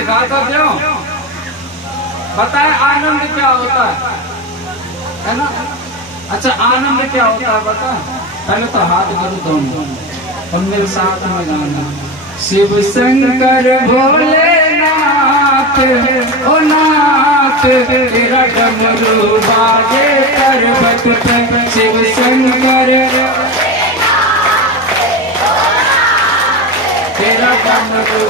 दिखाता क्यों? बताए आनंद क्या होता है ना? अच्छा आनंद क्या होता है बता? पहले तो हाथ करो दोनों और मेरे साथ में गाना। शिव शंकर भोलेनाथ ओ नाथ तेरा डमरू बाजे पर्वत पे। शिव शंकर तेरा डमरू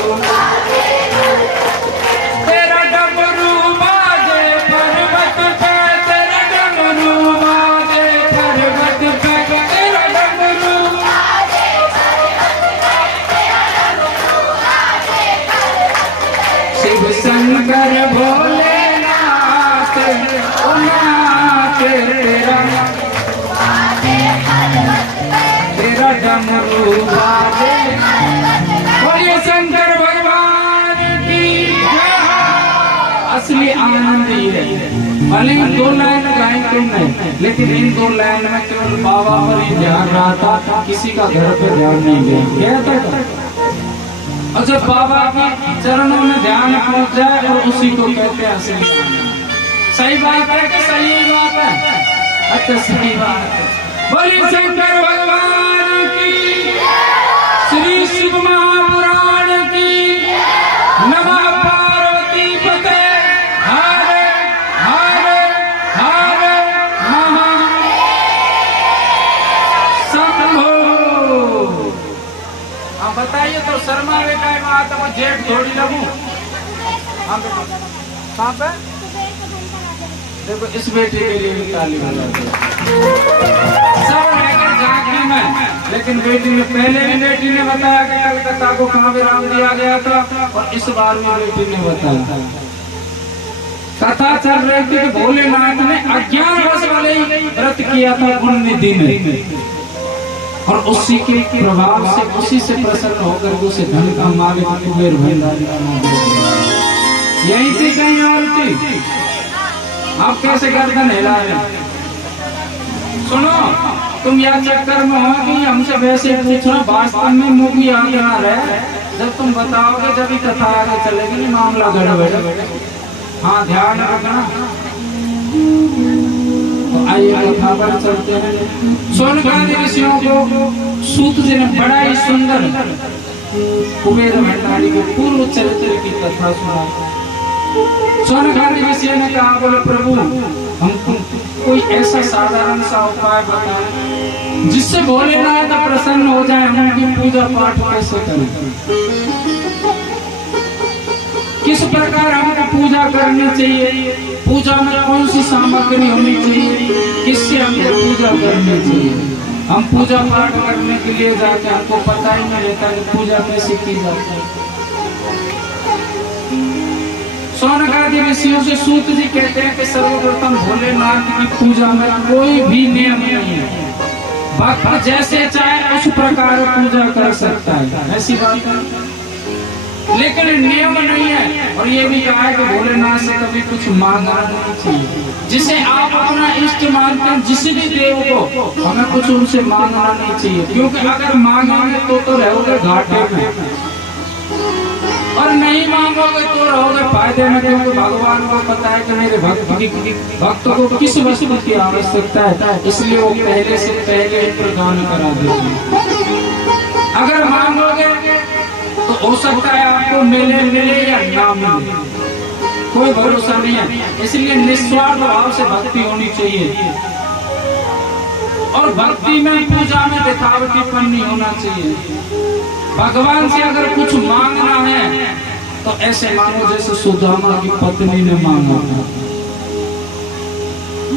शंकर भोलेनाथ ओ नाथ तेरा डमरू बाजे। बोलिए शंकर भगवान की जय। असली आनंद ये है। भले इन 2 लाइन गाएं क्यों नहीं, लेकिन इन 2 लाइन में केवल बाबा पर ही ध्यान रहा था, किसी का घर पे ध्यान नहीं गया। और जब बाबा के चरणों में ध्यान पहुंच जाए और उसी को कहते हैं असली आनंद। सही बात है कि सही बात है? अच्छा सही बात है। बोलिए शंकर भगवान की, श्री शिव महापुराण की, नमः पार्वती पते हरे हरे हरे शंभो। आप बताइए तो शर्मा बेटा आता मैं जेठ थोड़ी लगूं। हाँ बेटा कहाँ पे? देखो इस बेटे के लिए भी ताली बजाते सब लेकर झांकी में। लेकिन बेटी ने पहले भी बेटी ने बताया कि कलकत्ता को कहाँ विराम दिया गया था, और इस बार भी बेटी ने बताया। कथा चल रही थी कि भोलेनाथ ने अज्ञान वश वाले व्रत किया था पुण्यतिथि में, और उसी के प्रभाव से उसी से प्रसन्न होकर उसे धन का मालिक कुबेर भंडारी का मालिक यही थी कहीं और थी। आप कैसे गर्दन हिला रहे? सुनो तुम यह चक्कर में हो कि हमसे वैसे पूछो, वास्तव में मुंह की आगे आ रहा है। जब तुम बताओगे जब कथा आगे चलेगी, नहीं मामला गड़बड़। हाँ ध्यान रखना। आइए कथा पर चलते हैं। सोनकादि ऋषियों को सूत जी ने बड़ा ही सुंदर कुबेर भंडारी के पूर्व चरित्र की कथा सुना। सोनकादि ऋषि ने कहा बोले प्रभु हमको कोई ऐसा साधारण सा उपाय बताएं जिससे भोलेनाथ प्रसन्न हो जाए, हम उनकी पूजा पाठ कैसे करें, किस प्रकार हमको पूजा करनी चाहिए, पूजा में कौन सी सामग्री होनी चाहिए, किससे हमको पूजा करनी चाहिए। हम पूजा पाठ करने के लिए जाते हैं, हमको पता ही नहीं रहता कि पूजा कैसे की जाती है। सोनकादि ऋषियों से सूत जी कहते हैं कि सर्वप्रथम भोलेनाथ की पूजा में कोई भी नियम नहीं है, भक्त जैसे चाहे उस प्रकार पूजा कर सकता है, ऐसी बात है। लेकिन नियम नहीं है, और ये भी कहा है कि भोलेनाथ से कभी कुछ मांगना नहीं चाहिए। जिसे आप अपना इष्ट मानते हैं, जिस भी देव को, हमें कुछ उनसे मांगना नहीं चाहिए, क्योंकि अगर मांगेंगे तो रहोगे घाटे में, और नहीं मांगोगे तो रहोगे फायदे में, क्योंकि भगवान को पता है कि मेरे भक्त को किस वस्तु की आवश्यकता है, इसलिए वो पहले से पहले प्रदान करा देते। अगर मांगोगे तो हो सकता है आपको मिले या ना मिले, कोई भरोसा नहीं है। इसलिए निस्वार्थ भाव से भक्ति होनी चाहिए, और भक्ति में पूजा में दिखावटीपन नहीं होना चाहिए। भगवान से अगर कुछ मांगना है तो ऐसे मांगो जैसे सुदामा की पत्नी ने मांगा था।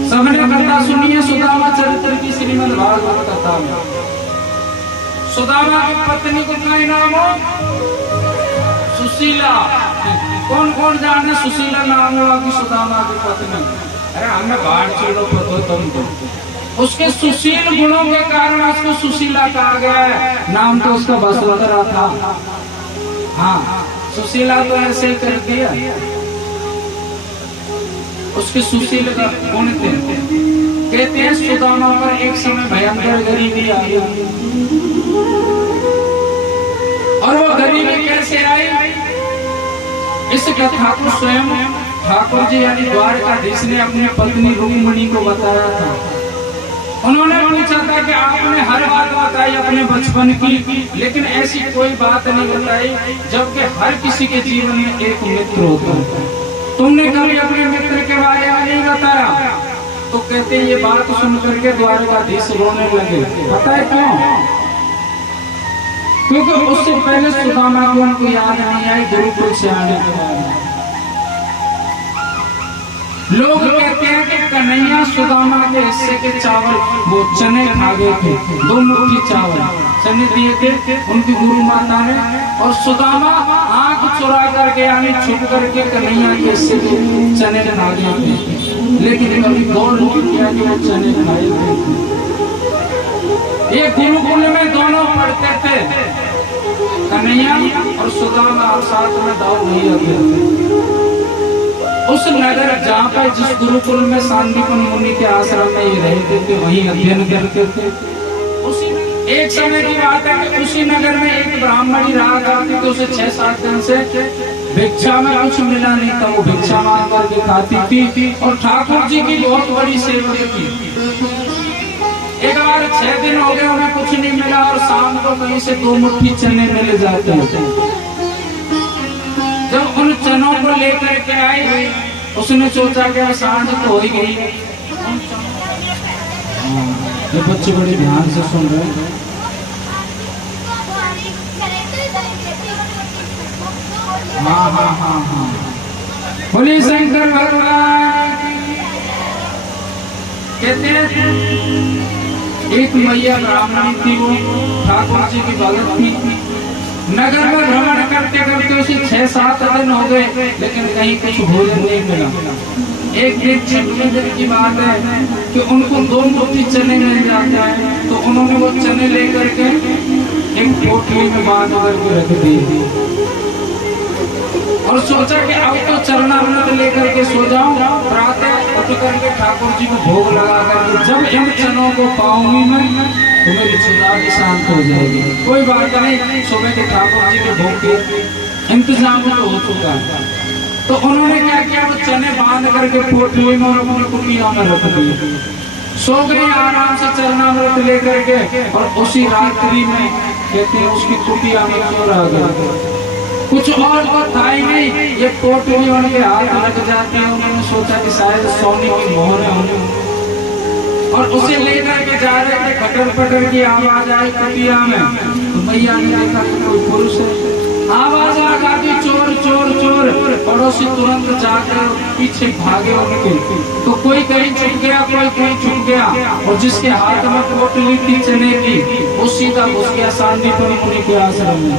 सबने कथा सुनिए सुदामा चरित्र की श्रीमद् भागवत कथा में। सुदामा की पत्नी को क्या नाम हो? सुशीला। कौन कौन जाने सुशीला नाम हुआ कि सुदामा की पत्नी? अरे हमें बाढ़ चलो पतो तुमको। उसके सुशील गुणों के कारण उसको सुशीला कहा गया है। नाम तो उसका वसुंधरा था। हाँ सुशीला तो ऐसे ही कर दिया। उसके सुशील का गुण थे। कहते हैं सुदामा पर एक समय भयंकर गरीबी आई, और वो गरीबी कैसे आई? इस कथा को स्वयं ठाकुर जी यानी द्वारकाधीश ने अपनी पत्नी रुक्मिणी को बताया था। उन्होंने पूछा था कि आपने हर बात बताई अपने बचपन की, लेकिन ऐसी कोई बात नहीं बताई जबकि हर किसी के जीवन में एक मित्र होता है। तुमने कभी अपने मित्र के बारे में नहीं बताया। तो कहते ये बात सुन करके द्वारकाधीश रोने लगे। पता है क्यों? क्योंकि उससे पहले सुदामा को उनको याद नहीं आई गुरुकुल से आने के बाद। लोग कहते हैं कि कन्हैया सुदामा के हिस्से के चावल वो चने खा गए थे, 2 मुट्ठी चावल चने दिए थे उनकी गुरु माता ने, और सुदामा आंख चुरा करके यानी छुप करके कन्हैया के हिस्से के चने खा गए थे, लेकिन कभी गौर नहीं किया कि वो चने खाए थे। ये गुरुकुल में दोनों पढ़ते थे, कन्हैया और सुदामा, और साथ में दाऊ भैया थे। उस नगर जहाँ पे जिस गुरुकुल में सांदीपन मुनि के आश्रम में ये रहते थे वहीं अध्ययन करते थे। उसी एक समय की बात है कि उसी नगर में एक ब्राह्मणी रहा करती थी। उसे 6-7 दिन से भिक्षा में कुछ मिला नहीं था, वो भिक्षा मांग करके खाती थी और ठाकुर जी की बहुत बड़ी सेवक थी। एक बार 6 दिन हो गए उन्हें कुछ नहीं मिला और शाम को कहीं से 2 मुट्ठी चने मिल जाते हैं। जब उन चनों को लेकर के आई उसने सोचा कि सांझ तो हो ही गई। ये बच्चे बड़े ध्यान से सुन रहे हैं। हाँ हाँ हाँ हाँ, बोले शंकर भगवान। कहते हैं एक मैया ब्राह्मणी थी, वो ठाकुर जी की भगत थी। नगर में भ्रमण करते करते उसे 6-7 दिन हो गए, लेकिन कहीं कुछ भोजन नहीं मिला। एक दिन छठवें दिन की बात है कि उनको 2 मुट्ठी चने मिल जाते हैं, तो उन्होंने वो चने लेकर के एक पोटली में बांध करके रख दिए और सोचा कि अब तो चरणामृत लेकर के सो जाऊं, प्रातः उठ करके ठाकुर जी को भोग लगा करके जब इन चनों को पाऊंगी मैं तो मेरी चिंता भी शांत हो जाएगी। कोई बात नहीं, सुबह के ठाकुर जी के भोग के इंतजाम तो हो चुका है। तो उन्होंने क्या किया, वो चने बांध करके पोटली में और अपनी कुटिया में रख दिए। सो गए आराम से चरणामृत लेकर के, और उसी रात्रि में कहते हैं उसकी कुटिया में चोर आ गया। कुछ और तो था ही नहीं, ये पोटली उनके हाथ लग जाते हैं। उन्होंने सोचा कि शायद सोने की मोहर होने, और उसे लेकर के जा रहे थे। खटर पटर की आवाज आई कुटिया में, तो मैया ने देखा कि कोई पुरुष है। आवाज लगा दी चोर चोर चोर, पड़ोसी तुरंत जाकर पीछे भागे उनके। तो कोई कहीं छुप गया, कोई कहीं छुप गया, और जिसके हाथ में पोटली थी चने की वो सीधा घुस गया सांदीपन मुनि के आश्रम में।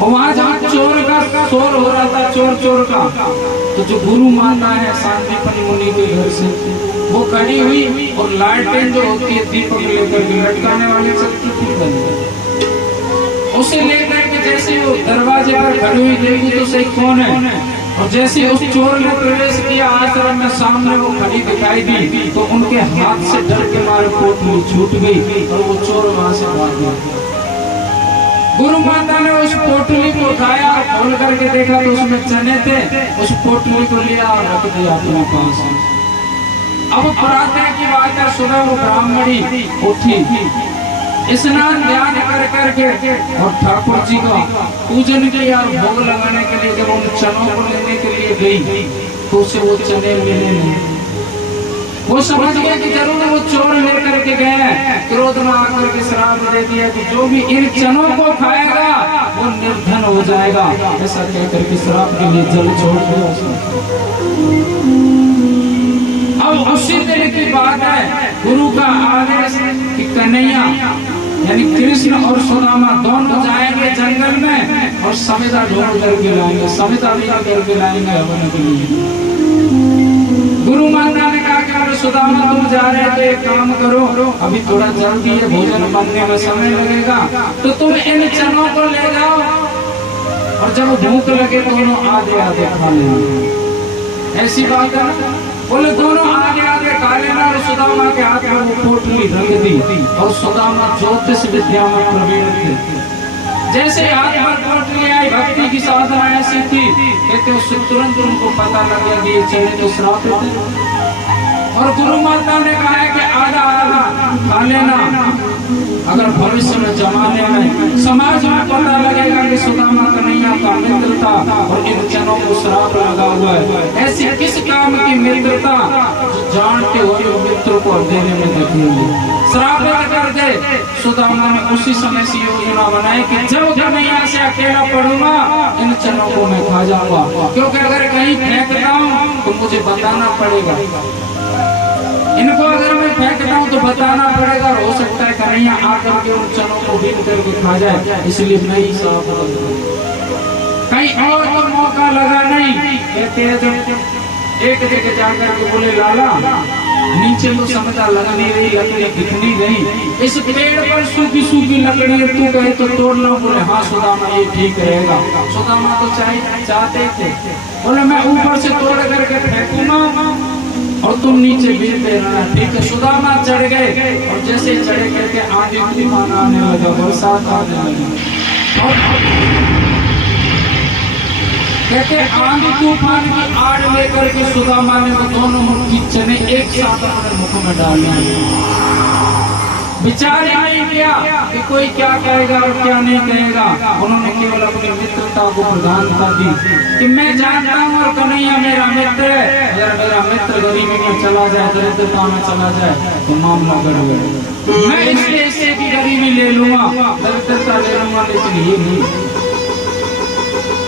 वहां जहाँ चोर का शोर हो रहा था, चोर चोर का, तो जो गुरु माता है सांदीपन मुनि के घर से वो खड़ी हुई और लालटेन जो होती है दीपक लेकर के लटकाने वाली चलती थी, उसे लेकर के जैसे वो दरवाजे पर खड़ी हुई देखी तो सही कौन है, और जैसे उस चोर ने प्रवेश किया आश्रम में, सामने वो खड़ी दिखाई दी तो उनके हाथ से डर के मारे पोटली छूट गई और वो चोर वहां से भाग गया। गुरु माता ने उस पोटली को उठाया, खोल करके देखा तो उसमें चने थे। उस पोटली को लिया और रख दिया अपने पास। अब प्रातः की बात है, सुबह वो ब्राह्मणी उठी, स्नान ध्यान कर करके और ठाकुर जी का पूजन किया और भोग लगाने के लिए जब उन चनों को लेने के लिए गई तो उसे वो चने मिले नहीं। वो समझ गया कि जरूर वो चोर लेकर के गए। क्रोध में आकर के श्राप दे दिया कि जो भी इन चनों को खाएगा वो निर्धन हो जाएगा। ऐसा कहकर के श्राप के लिए जल छोड़ दिया उसने। अब उसी दिन की बात है, गुरु का आदेश कि कन्हैया यानी कृष्ण और सुदामा दोनों जाएंगे जंगल में और समिधा ढूंढ करके लाएंगे, समिधा भी करके लाएंगे हवन के लिए। गुरु माता ने कहा कि सुदामा तुम जा रहे हो तो एक काम करो, अभी थोड़ा जल्दी है, भोजन बनने में समय लगेगा, तो तुम इन चनों को ले जाओ और जब भूख लगे दोनों आधे आधे खा लेना। ऐसी बात है ना, बोले दोनों आगे आगे खा लेना। और सुदामा के हाथ में वो पोटली रख दी और सुदामा ज्योतिष विद्या में प्रवीण थे। जैसे हाथ में पोटली आई, भक्ति भक्ति की साधना ऐसी थी, कहते उससे तुरंत उनको पता लग गया कि ये चेहरे तो श्रापित है। और गुरु माता ने कहा है कि आधा आधा खा लेना, अगर भविष्य में जमाने में समाज में पता लगेगा कि सुदामा कन्हैया का मित्र था और इन जनों को श्राप लगा हुआ है, ऐसी किस काम की मित्रता जो जानते हुए मित्र को अंधेरे में धकेल श्राप कर दे। सुदामा ने उसी समय से योजना बनाई कि जब कन्हैया से अकेला पड़ूंगा इन जनों को मैं खा जाऊंगा, क्योंकि अगर कहीं फेंकता हूँ तो मुझे बताना पड़ेगा, इनको अगर मैं फेंकता हूँ तो बताना पड़ेगा, हो सकता है कन्हैया आकर के उन चनों को बीन करके खा जाए, इसलिए मैं ही साफ कहीं और तो मौका लगा नहीं। कहते हैं जब एक जगह जाकर के बोले लाला नीचे तो समझा लग नहीं रही, लकड़ी दिख नहीं रही, इस पेड़ पर सूखी सूखी लकड़ी तू कहे तो तोड़ना। बोले हाँ सुदामा ये ठीक रहेगा। सुदामा तो चाहते थे, बोले मैं ऊपर से तोड़ करके फेंकूंगा और तुम नीचे गिरते रहना, ठीक है। सुदामा चढ़ गए और जैसे चढ़े करके आगे तूफान आने लगा, बरसात आने लगी। कहते आंधी तूफान की आड़ लेकर के सुदामा ने वो दोनों मुट्ठी चने एक साथ अपने मुख में डाले। विचार नहीं किया कि कोई क्या कहेगा और क्या नहीं कहेगा, उन्होंने केवल अपनी मित्रता को प्रधानता दी कि मैं जानता हूँ और कन्हैया मेरा मित्र है, अगर मेरा मित्र गरीबी में चला जाए, दरिद्रता में चला जाए तो मामला गड़बड़, मैं इसलिए इससे की गरीबी ले लूंगा, दरिद्रता ले लूंगा, लेकिन ये नहीं।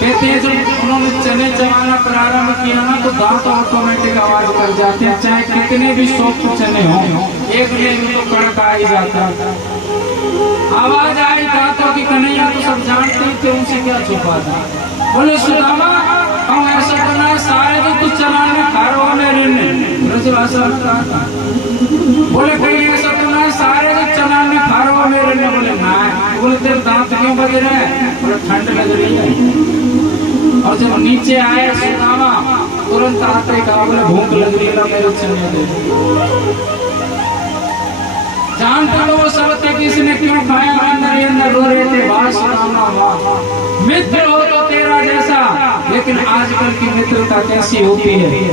कहते हैं जब उन्होंने चने चबाना प्रारंभ किया ना तो दांत ऑटोमेटिक आवाज कर जाते हैं, चाहे कितने भी सॉफ्ट चने हों, एक लेग तो कड़क आ ही जाता, आवाज आई दांतों की। कन्हैया तो सब जानते थे, उनसे क्या छुपा था। बोले सुदामा हम ऐसा करना है, सारे तो कुछ चलाने खारो मेरे ब्रजभाषा था। बोले कहीं ऐसा करना है, सारे तो चलाने खारो मेरे ने। बोले ना। बोले तेरे दांत क्यों बज रहे हैं? बोले ठंड लग रही है। और जब नीचे आए सुदामा तुरंत आते कहा बोले भूख लग रही है मेरे चने दे। जानते हो वो सब थे किसने क्यों खाया, अंदर ही अंदर रो रहे थे, वाह सुदामा वाह, मित्र हो तो तेरा जैसा। लेकिन आजकल की मित्रता कैसी होती है?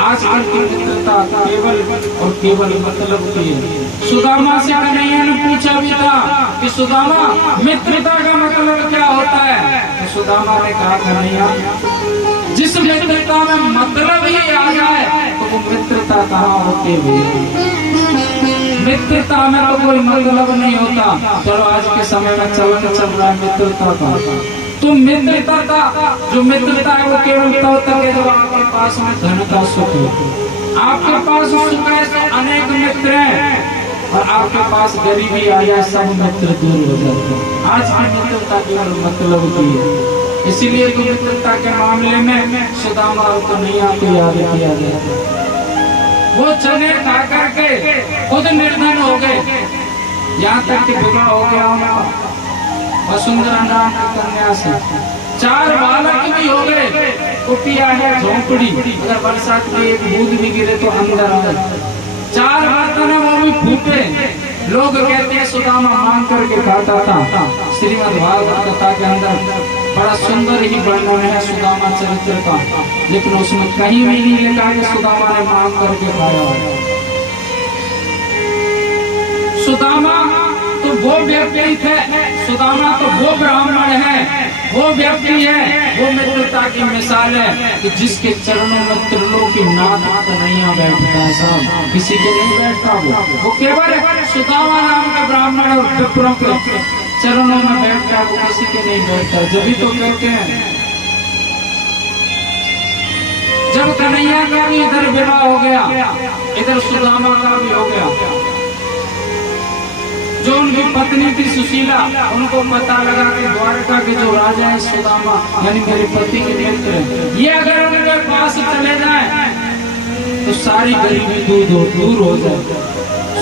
आजकल की मित्रता केवल और केवल मतलब की है। सुदामा से कन्हैया ने पूछा भी था कि सुदामा मित्रता का मतलब क्या होता है? तो सुदामा ने कहा कन्हैया जिस मित्रता में मतलब ही आ जाए तो वो मित्रता कहाँ होती है? मित्रता में तो कोई मतलब नहीं होता। चलो आज के समय में चलन चल रहा है मित्रता का, तो मित्रता का जो मित्रता है वो केवल तब तक है जब आपके पास में धन का सुख है। आपके पास सुख है तो अनेक मित्र हैं, और आपके पास गरीबी आ जाए सब मित्र दूर हो जाते हैं। आज की मित्रता केवल मतलब की है, इसीलिए तो मित्रता के मामले में सुदामा और कन्हैया को याद किया गया। वो चने खा करके खुद निर्धन हो गए, यहाँ तक कि विवाह हो गया उनका वसुंधरा नाम की कन्या से। 4 बालक भी हो गए, कुटिया है झोंपड़ी, अगर बरसात में एक बूंद भी गिरे तो अंदर आ जाए। 4 बर्तन वो भी फूटे। लोग कहते हैं सुदामा मांग करके खाता था। श्रीमद् भागवत कथा के अंदर बड़ा सुंदर ही वर्णन है सुदामा चरित्र का, लेकिन उसमें कहीं भी नहीं लिखा कि सुदामा ने मांग करके खाया। सुदामा तो वो व्यक्ति थे, सुदामा तो वो ब्राह्मण है, वो व्यक्ति है, वो मित्रता की मिसाल है कि जिसके चरणों में त्रिलोकी नाथ कन्हैया बैठता है, साहब किसी के नहीं बैठता। वो केवल सुदामा नाम के ब्राह्मण और विप्रों के चरणों में बैठता है, वो किसी के नहीं बैठता। जब तो कहते हैं जब कन्हैया का भी इधर विवाह हो गया, इधर सुदामा का भी हो गया, जो उनकी पत्नी थी सुशीला, उनको पता लगा कि द्वारका के जो राजा है सुदामा यानी मेरे पति के मित्र, ये अगर उनके पास चले जाए तो सारी गरीबी दूर हो जाए।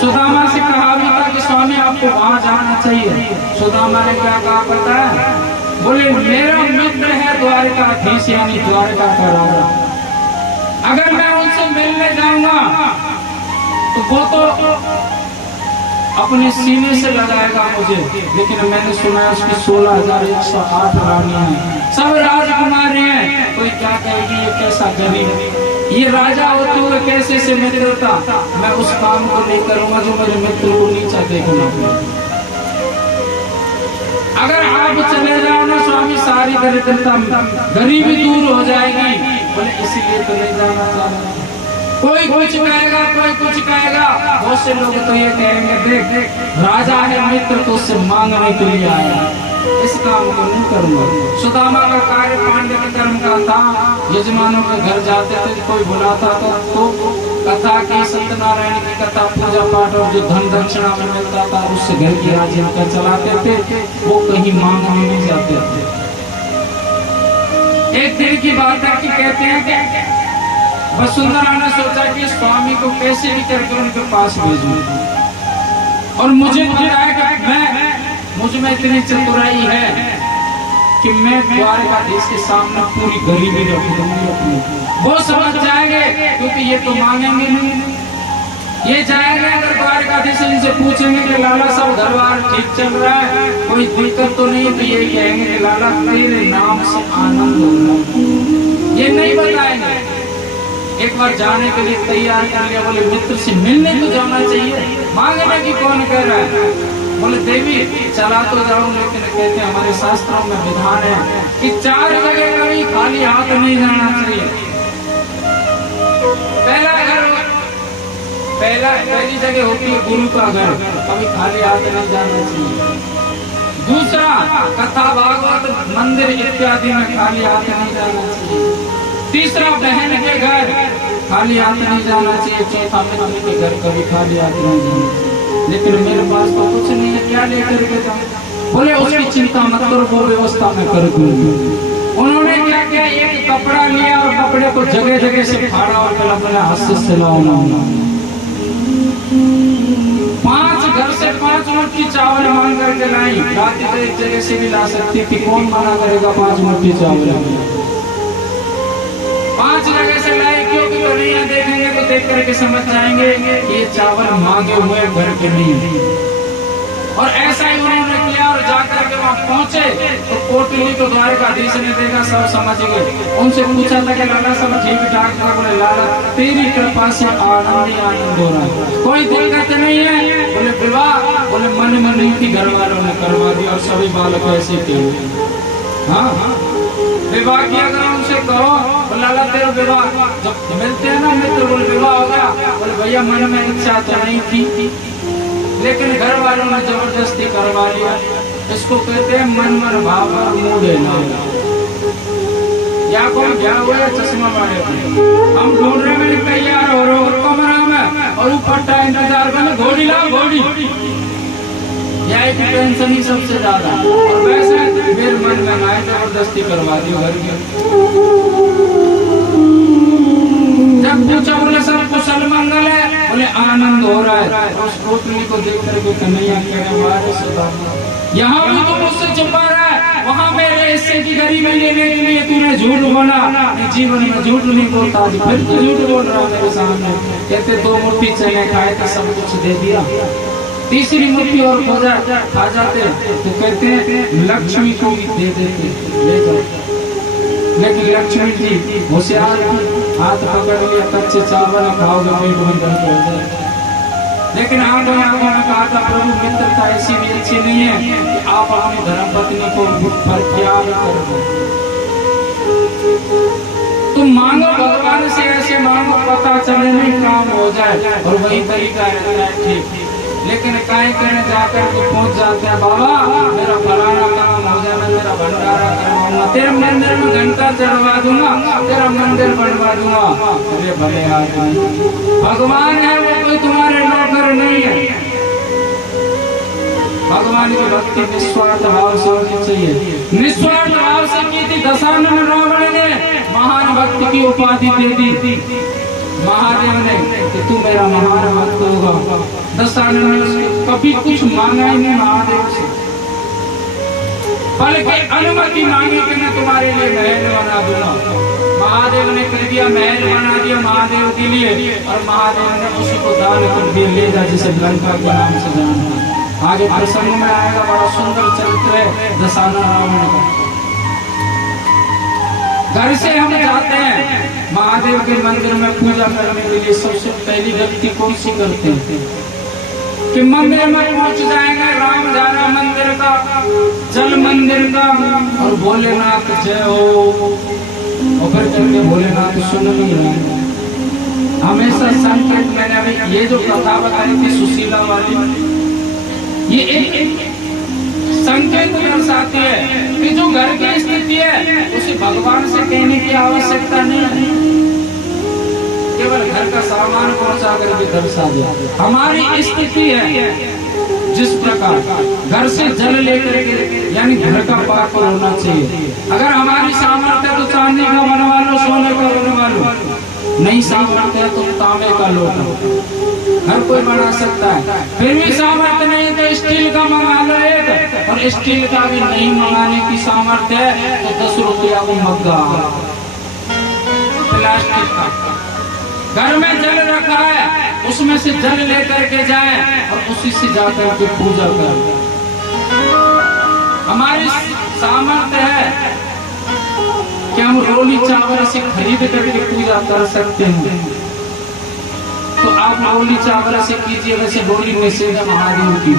सुदामा से कहा भी था कि स्वामी आपको वहां जाना चाहिए। सुदामा ने क्या कहा पता है? बोले मेरा मित्र है द्वारकाधीश यानी द्वारका का राजा, अगर मैं उनसे मिलने जाऊंगा तो वो तो अपने सीने से लगाएगा मुझे। लेकिन मैंने सुना है उसकी 16,108 रानियां हैं, सब राजकुमारी हैं। कोई क्या कहेगी ये कैसा गरीब, ये राजा होते हुए कैसे से मित्रता। मैं उस काम को नहीं करूंगा जो मेरे मित्र को नीचा देखना। अगर आप चले जाओ ना स्वामी, सारी दरिद्रता गरीबी दूर हो जाएगी। बोले इसीलिए तो नहीं जाना चाहता। कोई कुछ कहेगा, कोई कुछ कहेगा। बहुत से लोग तो ये कहेंगे देख राजा है मित्र तो उससे मांगने के लिए आया, इस काम को नहीं करूंगा। सुदामा का कार्य पांडव के कर्म का था। यजमानों के घर जाते थे, कोई बुलाता तो कथा की, सत्यनारायण की कथा, पूजा पाठ और जो धन दक्षिणा में मिलता था उससे घर की आजीविका चलाते थे। वो कहीं मांगने नहीं जाते थे। एक दिन की बात है कि कहते हैं कि वसुंधरा ने सोचा कि स्वामी को कैसे भी करके उनके पास भेजूं। और मुझे पता है कि मुझ में इतनी चतुराई है कि मैं द्वारकाधीश के सामने पूरी गरीबी रख दूंगी। वो समझ जाएंगे क्योंकि ये तो मांगेंगे नहीं। ये जाएंगे अगर द्वारकाधीश इनसे पूछेंगे कि लाला सब घरबार ठीक चल रहा है, कोई दिक्कत तो नहीं, तो यही कहेंगे कि लाला तेरे नाम से आनंद हो रहा है। ये नहीं बताएंगे। एक बार जाने के लिए तैयार कर लिया। बोले मित्र से मिलने तो जाना चाहिए, मांगने की कौन कह रहा है। बोले देवी चला तो जाऊं, लेकिन कहते हमारे शास्त्रों में विधान है कि 4 जगह कभी खाली हाथ नहीं जाना चाहिए। पहली जगह होती है गुरु का घर, कभी खाली हाथ नहीं जाना चाहिए। दूसरा कथा भागवत मंदिर इत्यादि में खाली हाथ नहीं जाना चाहिए। तीसरा बहन के घर खाली हाथ नहीं जाना चाहिए। चौथा मित्र के घर कभी खाली हाथ नहीं जाना चाहिए। लेकिन मेरे पास तो कुछ नहीं है, क्या लेकर के जाऊं। बोले उसकी चिंता मत करो, वो व्यवस्था में कर दूंगी। उन्होंने क्या किया, एक कपड़ा लिया और कपड़े को जगह जगह से फाड़ा और बोला अपने हाथ से सिलाओ। 5 घर से 5 मुट्ठी चावल मांग करके लाई। रात को एक जगह से भी ला सकती थी, कौन मना करेगा 5 मुट्ठी चावल। 5 जगह से लाए, क्योंकि कन्हैया देखेंगे तो देख करके समझ जाएंगे कि ये चावल मांगे हुए घर के नहीं। और ऐसा ही उन्होंने किया और जाकर के वहाँ पहुंचे तो कोटली को द्वारकाधीश ने देखा, सब समझ गए। उनसे पूछा था कि लाला सब ठीक ठाक था। बोले लाला तेरी कृपा से आनंद ही आनंद हो रहा है, कोई दिक्कत नहीं है। बोले विवाह, बोले मन की घर वालों ने करवा दिया और सभी बालक ऐसे किए। हाँ विवाह किया अगर उनसे कहो लाला तेरा विवाह, जब मिलते हैं ना मित्र, बोले विवाह हो गया। बोले भैया मन में इच्छा तो नहीं थी, लेकिन घर वालों ने जबरदस्ती करवा लिया। इसको कहते हैं मन भाव और मूड है ना। या कौन क्या हुआ चश्मा वाले, हम ढूंढ रहे में तैयार हो रहे हो कमरा में और ऊपर इंतजार में घोड़ी लाओ घोड़ी। यही की टेंशन ही सबसे ज्यादा। और वैसे मेरे मन में आए जबरदस्ती करवा दी घर की। जब पूछा बोले सब कुशल मंगल है, बोले आनंद हो रहा है। उस कोटली को देख करके कन्हैया यहाँ भी तो मुझसे छुपा रहा है, वहाँ मेरे हिस्से की गरीबी लेने के लिए तूने झूठ बोला। जीवन में झूठ नहीं बोलता, फिर तो झूठ बोल रहा है मेरे सामने। कहते 2 मुट्ठी चने खाए तो सब कुछ दे दिया, तीसरी मुट्ठी और खा जाते तो कहते हैं लक्ष्मी को भी दे देते, ले जाओ। लेकिन लक्ष्मी जी होशियार, हाथ पकड़ लिया, कच्चे चावल खाओगे पेट में दर्द हो जाए। लेकिन आंखों में कहा था प्रभु मित्रता ऐसी भी अच्छी नहीं है कि आप अपनी धर्मपत्नी को पर त्याग कर दो। तुम मांगो भगवान से, ऐसे मांगो पता चले नहीं काम हो जाए, और वही तरीका रहता है ठीक। लेकिन काय करने जाकर के पहुंच जाते हैं, बाबा मेरा फलाना काम हो जाए, मैं मेरा भंडारा करवाऊंगा, तेरे मंदिर में घंटा चढ़वा दूंगा, तेरा मंदिर बनवा दूंगा। अरे भले आदमी, भगवान है वो कोई तुम्हारे नौकर नहीं है। भगवान की भक्ति निस्वार्थ भाव से होनी चाहिए। निस्वार्थ भाव से की थी दशानन रावण ने, महान भक्त की उपाधि दे दी महादेव ने कि तू मेरा महान भक्त होगा। दशानन ने कभी कुछ मांगा ही नहीं महादेव से, बल्कि अनुमति मांगी कि मैं तुम्हारे लिए महल बना दूंगा। महादेव ने कह दिया महल बना दिया महादेव के लिए, और महादेव ने उसी को दान कर दिया, ले जा जिसे लंका के नाम से जानता। आगे प्रसंग में आएगा, बड़ा सुंदर चरित्र है दशानन रावण का। घर से हम जाते हैं महादेव के मंदिर में पूजा करने के लिए, सबसे पहली व्यक्ति कौन सी करते हैं कि मंदिर में पहुंच जाएंगे, राम झारा मंदिर का, जल मंदिर का, और भोलेनाथ जय हो, और फिर करके भोलेनाथ सुन नहीं रहे। हमेशा संकट मैंने अभी ये जो कथा बताई थी सुशीला वाली, ये एक संकेत दर्शाती है कि जो घर की स्थिति है उसे भगवान से कहने की आवश्यकता नहीं है, केवल घर का सामान पहुंचा करके दर्शा दिया। हमारी स्थिति है जिस प्रकार घर से जल लेकर के, यानी घर का पाक होना चाहिए। अगर हमारी सामर्थ्य तो चांदी का बनवा लो, सोने का बनवा लो, नहीं सामर्थ्य है तो तांबे का लोटा हर कोई बना सकता है। फिर भी सामर्थ्य नहीं तो स्टील का मंगा लो एक, और स्टील का भी नहीं मंगाने की सामर्थ्य है तो 10 रुपया को मग्गा प्लास्टिक का। घर में जल रखा है, उसमें से जल लेकर के जाए और उसी से जाकर के पूजा करें। हमारी सामर्थ्य है कि हम रोली चावल से खरीद करके पूजा कर सकते हैं, तो आप रोली चावल से कीजिए। वैसे रोली निषेध है महादेव की,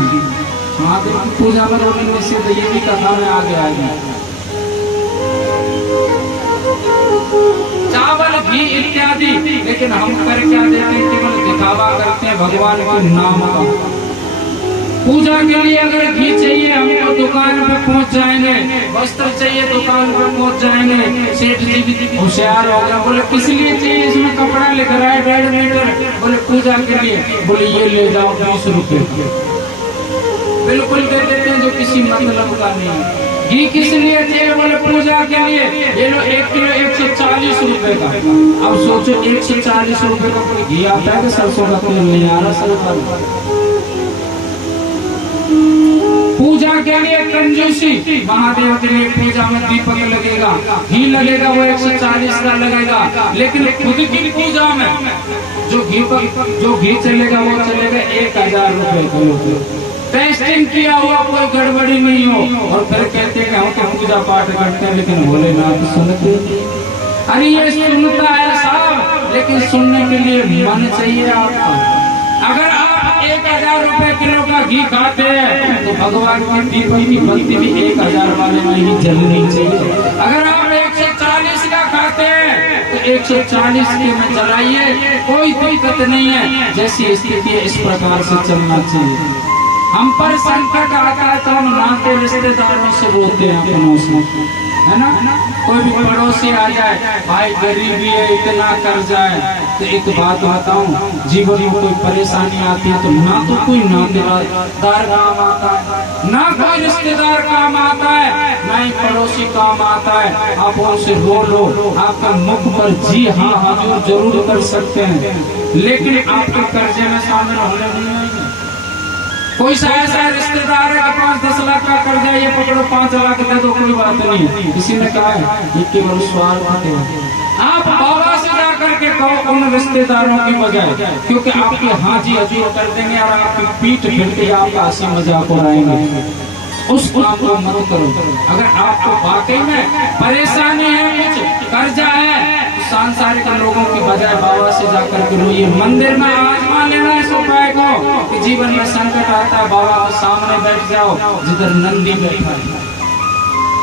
महादेव की पूजा में रोली निषेध, ये भी कथा में आगे आएगा। चावल घी इत्यादि, लेकिन हम कर क्या देते हैं, केवल दिखावा करते हैं भगवान के नाम का। पूजा के लिए अगर घी चाहिए हमको दुकान पे पहुंच जाएंगे, वस्त्र चाहिए दुकान पे पहुंच जाएंगे। सेठ जी भी होशियार हो गया, बोले किस लिए चाहिए, इसमें कपड़ा लिख रहा है 1.5 मीटर, बोले पूजा के लिए, बोले ये ले जाओ 20 रुपए, बिल्कुल दे देते हैं जो किसी मतलब का नहीं है। घी किस लिए चाहिए, बोले पूजा के लिए, ये लो 1 किलो 140 रुपए का। अब सोचो 140 रुपए का कोई घी आता है कि सरसों का तेल नहीं आ रहा सरकार। पूजा के लिए कंजूसी, महादेव के लिए पूजा में दीपक लगेगा, घी लगेगा, वो 140 का लगेगा, लेकिन खुद की पूजा में जो घी चलेगा वो चलेगा 1000 रुपए किलो। टेस्टिंग किया हुआ, कोई गड़बड़ी नहीं हो, और फिर कहते हैं हम तो पूजा पाठ करते हैं लेकिन भोलेनाथ सुनते। अरे ये सुनता है साहब, लेकिन सुनने के लिए मन चाहिए आपका। अगर आप 1000 रुपए किलो का घी खाते हैं तो भगवान की दीपक की बत्ती भी 1000 वाले में ही जलनी चाहिए। अगर आप 140 का खाते हैं तो 140 के में जलाइए, कोई दिक्कत नहीं है। जैसी स्थिति है इस प्रकार से चलना चाहिए। हम पर संकट आता है तो हम नाते रिश्तेदारों से बोलते हैं, अपनों से, है ना। कोई भी पड़ोसी आ जाए, भाई गरीबी है इतना कर्जा है, तो एक बात बताऊं, जीवन में कोई परेशानी आती है तो ना तो कोई नातेदार काम आता है, ना कोई रिश्तेदार काम आता है, ना ही पड़ोसी काम आता है। आप उनसे बोलो, आपका मुख पर जी हाँ हाजिर जरूर कर सकते हैं, लेकिन आपके कर्जे में शामिल होने नहीं आएंगे। कोई सा ऐसा रिश्तेदार है कि 5-10 लाख का कर्जा, ये पकड़ो 5 लाख दे दो, कोई बात नहीं। किसी ने कहा है ये केवल स्वार्थ है। आप बाबा से जाकर के कहो उन रिश्तेदारों की बजाय, क्योंकि आपके हाजी हजूर कर देंगे और आपकी पीठ फिर के आपका हंसी मजाक उड़ाएंगे। उस काम को मत करो। अगर आपको वाकई में परेशानी है, कुछ कर्जा है, तो सांसारिक लोगों की बजाय बाबा से जाकर के रोइए। मंदिर में आजमा लेना इस उपाय को कि जीवन में संकट आता है, बाबा के सामने बैठ जाओ जिधर नंदी बैठा है।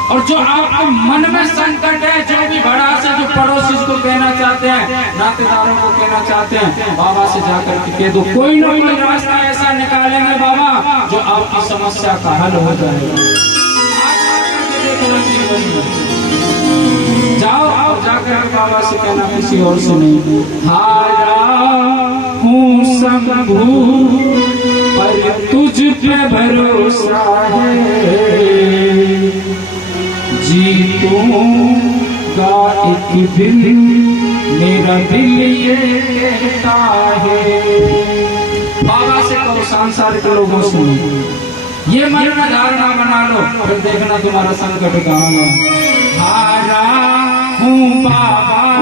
और जो आपको मन में संकट है, जो भी बड़ा से जो पड़ोसी को कहना चाहते हैं, नातेदारों को कहना चाहते हैं, बाबा से जाकर के कह दो, कोई ना कोई रास्ता ऐसा निकालेंगे बाबा जो आपकी समस्या का हल हो जाएगा। जाओ आप जाकर के बाबा से कहना, किसी और से नहीं। हारा हूँ शंभू पर तुझ पे भरोसा है, जीतूंगा एक दिन, मेरा दिल ये कहता है। बाबा से कहो, सांसारिक लोगों से ये मन में धारणा बना लो, फिर देखना तुम्हारा संकट कहाँ है। हारा हूँ बाबा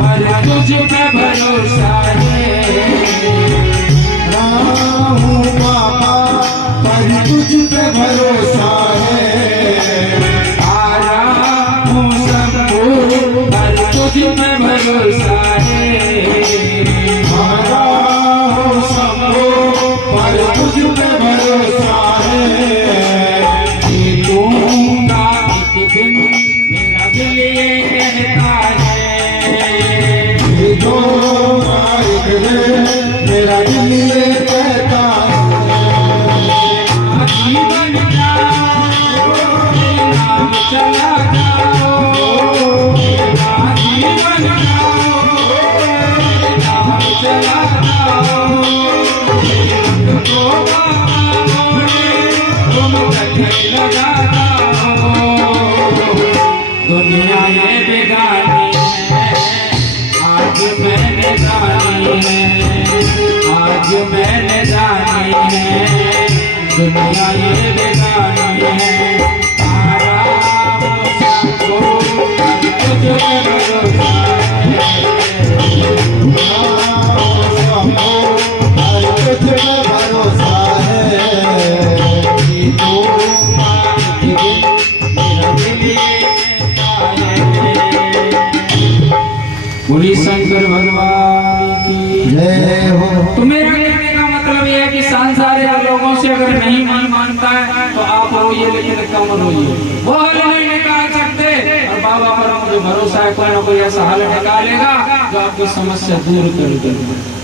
पर तुझ पे भरोसा है। हूँ बाबा पर तुझ पे भरोसा है। आया हूँ शंभू पर तुझ पे भरोसा है। आया हूँ शंभू पर तुझ पे भरोसा है। जीतूंगा एक दिन मेरा दिल ये कहता है। जीतूंगा एक दिन मेरा दिल ये कहता है। जीवन जाओ नाम चला जाओ, जीवन जाओ नाम चला जाओ। तो बाबा बोले तुम गले लगा जाओ। दुनिया में बेगानी है आज मैंने जानी है, आज मैंने जानी है। दुनिया ये बेगानी है। आराम सबको तुझ पे भरोसा है। तुझ पे भरोसा है। जीतूंगा एक दिन मेरा दिल ये कहता है। बोली शंकर भगवान की जय हो। तो मेरा कहने का मतलब ये है कि सांसारिक लोगों से अगर नहीं मन मानता है तो आप रोइए, लेकिन कम रोइए। वो हल नहीं निकाल सकते, और बाबा पर मुझे भरोसा है कोई ना कोई ऐसा हल निकालेगा जो आपकी समस्या दूर कर देगा।